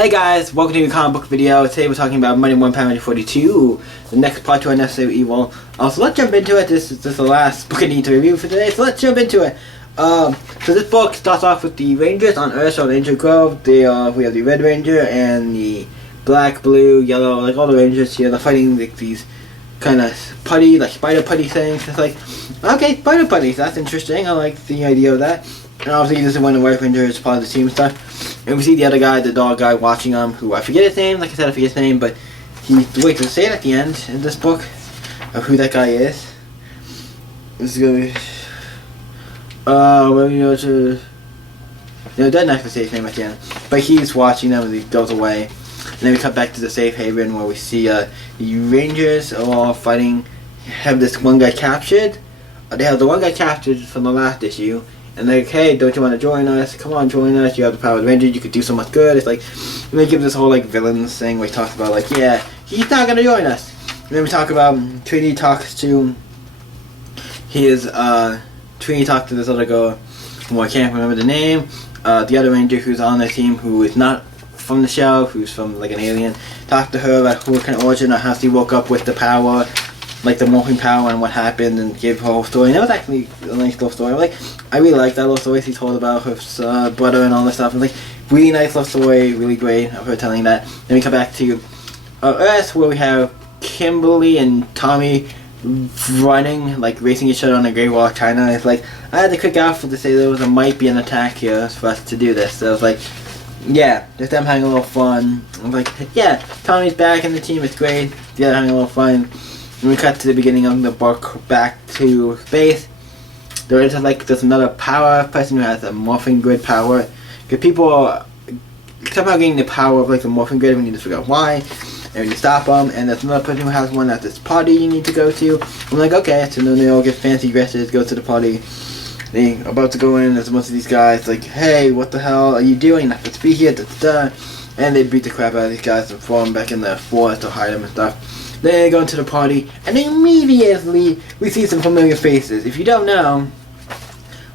Hey guys, welcome to a comic book video. Today we're talking about Mighty Morphin Power Ranger 42, the next part to our Necessary Evil. So let's jump into it. This is the last book I need to review for today, so let's jump into it. So this book starts off with the Rangers on Earth on Angel Grove. We have the Red Ranger and the Black, Blue, Yellow, like all the Rangers here. They're fighting like these kind of putty, like spider putty things. It's like, okay, spider putties, that's interesting. I like the idea of that. And obviously this is when the White Ranger is part of the team and stuff. And we see the other guy, the dog guy, watching him, who I forget his name. Like I said, I forget his name, but he waits to say it at the end in this book of who that guy is. This is gonna be maybe doesn't actually say his name at the end. But he's watching them as he goes away. And then we cut back to the safe haven where we see the Rangers are all fighting, have this one guy captured. They have the one guy captured from the last issue. And they're like, hey, don't you want to join us? Come on, join us. You have the power of the Ranger. You could do so much good. It's like, and they give this whole like villains thing where he talks about like, yeah, he's not gonna join us. And then we talk about Trini talks to this other girl, who I can't remember the name. The other Ranger who's on their team, who is not from the show, who's from like an alien. Talk to her about her kind of origin, or how she woke up with the power, like the morphing power and what happened, and give her whole story. And that was actually a nice little story. I really like that little story she told about her brother and all this stuff. And like, really nice little story, really great of her telling that. Then we come back to Earth, where we have Kimberly and Tommy running, like racing each other on the Great Wall of China. It's like, I had to click out to say there might be an attack here for us to do this. So I was like, yeah, just them having a little fun. I was like, yeah, Tommy's back in the team, it's great. Yeah, having a little fun. And we cut to the beginning of the book, back to space. There is like there's another power person who has a morphing grid power. Because people are somehow getting the power of like the morphing grid. We need to figure out why, and we need to stop them. And there's another person who has one at this party you need to go to. I'm like, okay. So then they all get fancy dresses, go to the party. They about to go in. There's a bunch of these guys like, hey, what the hell are you doing? You're not supposed to be here. Da, da, da. And they beat the crap out of these guys and throw them back in the forest to hide them and stuff. Then they go into the party, and immediately we see some familiar faces. If you don't know,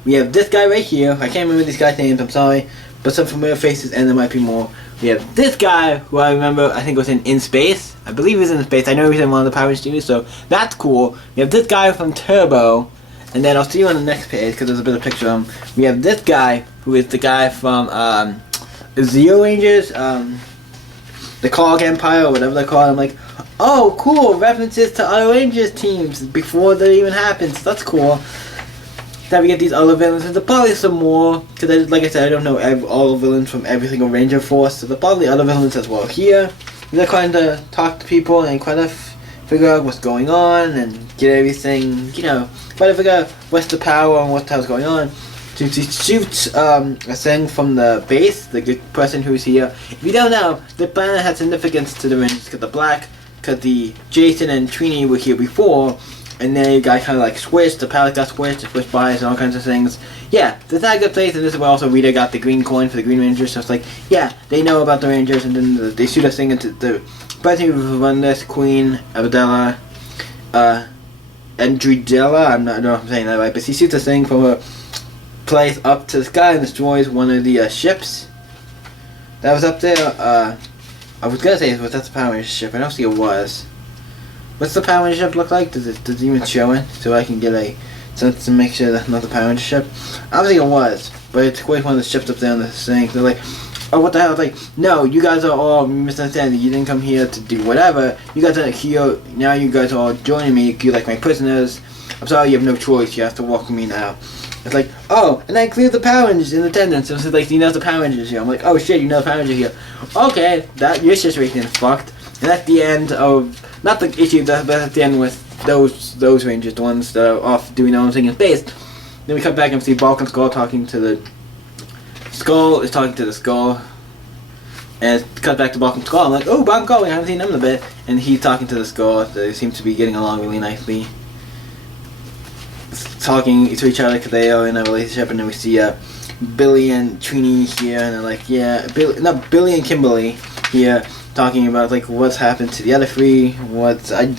we have this guy right here. I can't remember these guys' names, I'm sorry. But some familiar faces, and there might be more. We have this guy, who I remember, I think was in Space. I believe he's in Space. I know he's in one of the Power Rangers series, so that's cool. We have this guy from Turbo. And then I'll see you on the next page, because there's a bit of picture of him. We have this guy, who is the guy from Zero Rangers, the Cog Empire, or whatever they call it. I'm like, oh, cool, references to other Rangers teams before that even happens. That's cool. Then we get these other villains, and there's probably some more, because like I said, I don't know all the villains from every single Ranger force, so there's probably other villains as well here. They're trying to talk to people and kind of figure out what's going on, and get everything, try to figure out what's the power and what the hell's going on. So she shoots a thing from the base, the good person who's here. If you don't know, the planet has significance to the Rangers, because the Jason and Trini were here before, and then you got kind of like switched, the palette got switched, the switch bias and all kinds of things. Yeah, it's not a good place, and this is where also Rita got the green coin for the Green Rangers, so it's like, yeah, they know about the Rangers, and then they shoot a thing into the person who run this, Queen Abdella, Andridella, I don't know if I'm saying that right, but she shoots a thing from her place up to the sky and destroys one of the ships that was up there. I was gonna say that's the Power Ranger ship. I don't think it was. What's the Power Ranger ship look like? Does it even show it so I can get a sense to make sure that's not the Power Ranger ship? I don't think it was, but it's quite one of the ships up there on the thing. They're like, oh, what the hell? It's like, no, you guys are all misunderstanding. You didn't come here to do whatever. You guys are here now. You guys are all joining me. You're like my prisoners. I'm sorry, you have no choice. You have to walk with me now. It's like, oh, and I cleared the Power Rangers in attendance. So it's like, you know the Power Rangers here. I'm like, oh shit, you know the Power Rangers here. Okay, your situation is fucked. And that's the end of, not the issue, but that's the end with those Rangers, the ones that are off doing their own thing in space. Then we come back and see Bulk and Skull talking to the Skull, is talking to the Skull. And it cuts back to Bulk and Skull. I'm like, oh, Bulk and Skull, we haven't seen them in a bit. And he's talking to the Skull. They seem to be getting along really nicely. Talking to each other because they are in a relationship, and then we see Billy and Trini here, and they're like, yeah, Billy and Kimberly here, talking about like what's happened to the other three,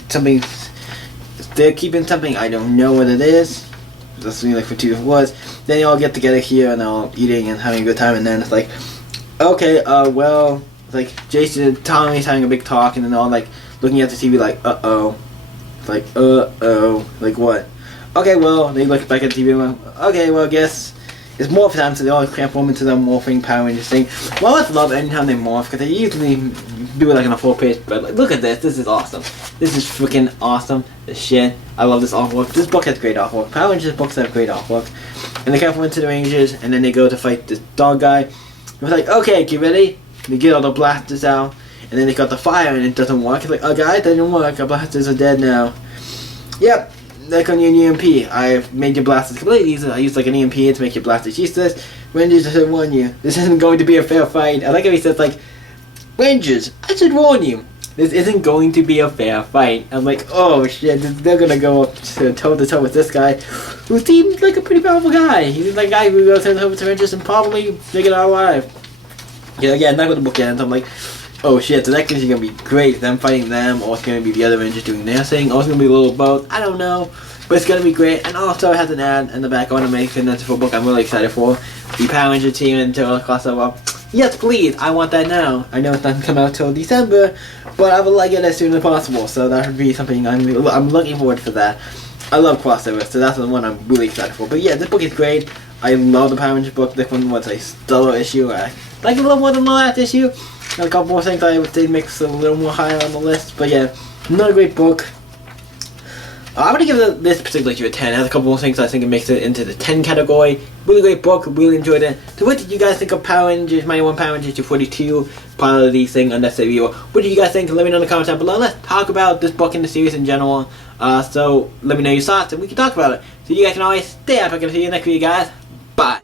something they're keeping something, I don't know what it is. That's like for 2 was. Then they all get together here and they're all eating and having a good time, and then it's like, okay, well, It's like Jason and Tommy's having a big talk, and then they're all like looking at the TV like, uh-oh. It's like, uh-oh. Like what? Okay, well, they look back at the TV and go, okay, well, I guess it's morph time, so they all transform into the morphing Power Rangers thing. Well, I love anytime they morph, because they usually do it like on a full page, but like, look at this. This is awesome. This is freaking awesome. This shit. I love this artwork. This book has great artwork. Power Rangers books have great artwork. And they transform into the Rangers, and then they go to fight this dog guy. It's like, okay, get ready. They get all the blasters out, and then they got the fire, and it doesn't work. It's like, oh, guys, that didn't work. Our blasters are dead now. Yep. Like on your EMP, I've made your blasters completely useless. I used like an EMP to make your blasters useless. Rangers, I should warn you. This isn't going to be a fair fight. I like how he says like, Rangers, I should warn you. This isn't going to be a fair fight. I'm like, oh shit, they're gonna go up to toe with this guy, who seems like a pretty powerful guy. He's like a guy who goes head over to Rangers and probably make it out alive. Yeah, not with the book ends. I'm like, oh shit, so that is gonna be great. Them fighting them, or it's gonna be the other Rangers doing their thing, or it's gonna be a little both. I don't know, but it's gonna be great. And also, it has an ad in the back. I want to make a for book I'm really excited for. The Power Ranger team into a crossover. Yes, please. I want that now. I know it's not gonna come out till December, but I would like it as soon as possible. So that would be something I'm looking forward for that. I love crossovers, so that's the one I'm really excited for. But yeah, this book is great. I love the Power Ranger book. This one was a stellar issue. I like it a little more than the last issue. And a couple more things I would say makes it a little more higher on the list. But yeah, another great book. I'm going to give this particular issue a 10. It has a couple more things I think it makes it into the 10 category. Really great book. Really enjoyed it. So what did you guys think of Power Rangers, Mighty One Power Rangers 242? Part of the thing unnecessary viewer. What did you guys think? Let me know in the comments down below. Let's talk about this book and the series in general. So let me know your thoughts and we can talk about it. So you guys can always stay up. I can see you next video, guys. Bye.